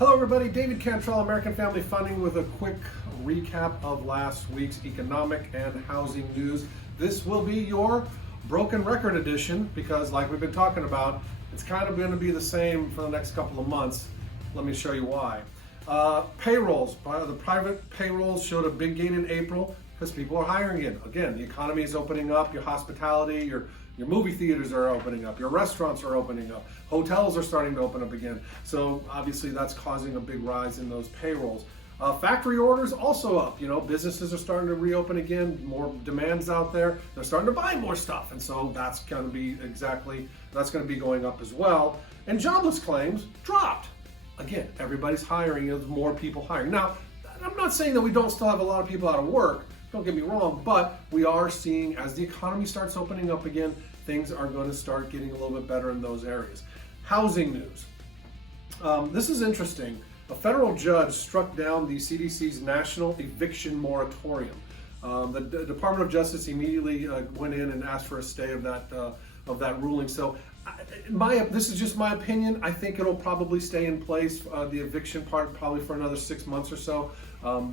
Hello everybody, David Cantrell, American Family Funding with a quick recap of last week's economic and housing news. This will be your broken record edition because like we've been talking about, it's kind of going to be the same for the next couple of months. Let me show you why. Payrolls, the private payrolls showed a big gain in April because people are hiring again. Again, the economy is opening up, your hospitality, your movie theaters are opening up, your restaurants are opening up, hotels are starting to open up again. So obviously that's causing a big rise in those payrolls. Factory orders also up. Businesses are starting to reopen again, more demands out there. They're starting to buy more stuff. And so that's going to be going up as well. And jobless claims dropped. Again, everybody's hiring, there's more people hiring. Now, I'm not saying that we don't still have a lot of people out of work, don't get me wrong, but we are seeing as the economy starts opening up again, things are going to start getting a little bit better in those areas. Housing news. This is interesting. A federal judge struck down the CDC's national eviction moratorium. The Department of Justice immediately went in and asked for a stay of that ruling. So, this is just my opinion. I think it'll probably stay in place, the eviction part, probably for another 6 months or so,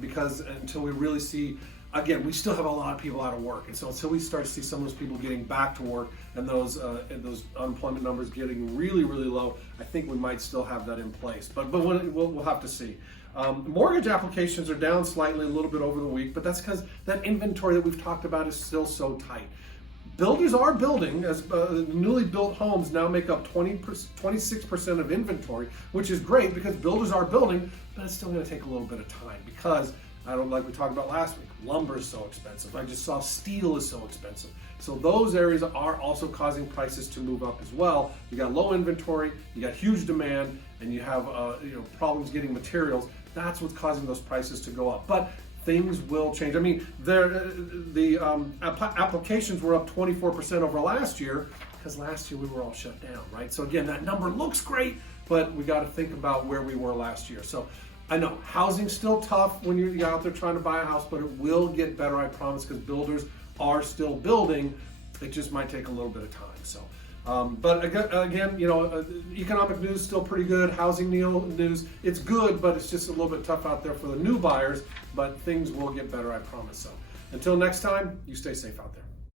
because until we really see. Again, we still have a lot of people out of work, and so until we start to see some of those people getting back to work and those unemployment numbers getting really, really low, I think we might still have that in place. But we'll have to see. Mortgage applications are down slightly, a little bit over the week, but that's because that inventory that we've talked about is still so tight. Builders are building, as newly built homes now make up 26% of inventory, which is great because builders are building, but it's still going to take a little bit of time because like we talked about last week, lumber is so expensive. I just saw steel is so expensive. So those areas are also causing prices to move up as well. You got low inventory, you got huge demand, and you have problems getting materials. That's what's causing those prices to go up. But things will change. I mean, the applications were up 24% over last year because last year we were all shut down, right? So again, that number looks great, but we got to think about where we were last year. So I know housing's still tough when you're out there trying to buy a house, but it will get better, I promise, because builders are still building. It just might take a little bit of time. So, but again, economic news is still pretty good. Housing news, it's good, but it's just a little bit tough out there for the new buyers. But things will get better, I promise. So, until next time, you stay safe out there.